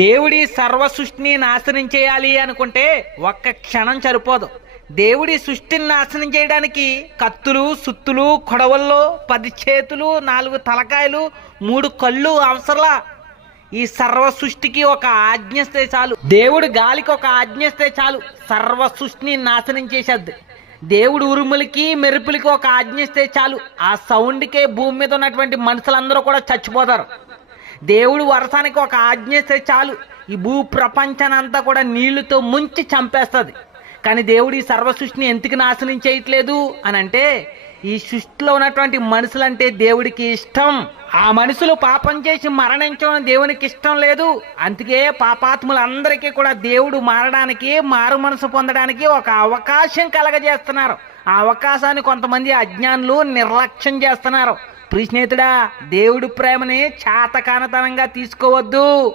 దేవుడి సర్వ సృష్టిని నాశనం చేయాలి అనుకుంటే ఒక్క క్షణం సరిపోదు. దేవుడి సృష్టిని నాశనం చేయడానికి కత్తులు, సుత్తులు, కొడవల్లో 10 చేతులు, 4 తలకాయలు, 3 కళ్ళు అవసరంలా. ఈ సర్వ సృష్టికి ఒక ఆజ్ఞిస్తే చాలు, దేవుడు గాలికి ఒక ఆజ్ఞిస్తే చాలు, సర్వ సృష్టిని నాశనం చేసేద్ది. దేవుడు ఉరుములకి మెరుపులకి ఒక ఆజ్ఞిస్తే చాలు, ఆ సౌండ్కే భూమి మీద ఉన్నటువంటి మనుషులందరూ కూడా చచ్చిపోతారు. దేవుడు వర్షానికి ఒక ఆజ్ఞిస్తే చాలు, ఈ భూ ప్రపంచాన్ని అంతా కూడా నీళ్లతో ముంచి చంపేస్తుంది. కానీ దేవుడు ఈ సర్వ సృష్టిని ఎందుకు నాశనం చేయట్లేదు అని అంటే, ఈ సృష్టిలో ఉన్నటువంటి మనుషులంటే దేవుడికి ఇష్టం. ఆ మనుషులు పాపం చేసి మరణించడం దేవునికి ఇష్టం లేదు. అందుకే పాపాత్ములందరికీ కూడా దేవుడు మారడానికి, మారు మనసు పొందడానికి ఒక అవకాశం కలగజేస్తున్నారు. ఆ అవకాశాన్ని కొంతమంది అజ్ఞానులు నిర్లక్ష్యం చేస్తున్నారు. ప్రియ స్నేహితుడా, దేవుడి ప్రేమని చాతకానతనంగా తీసుకోవద్దు.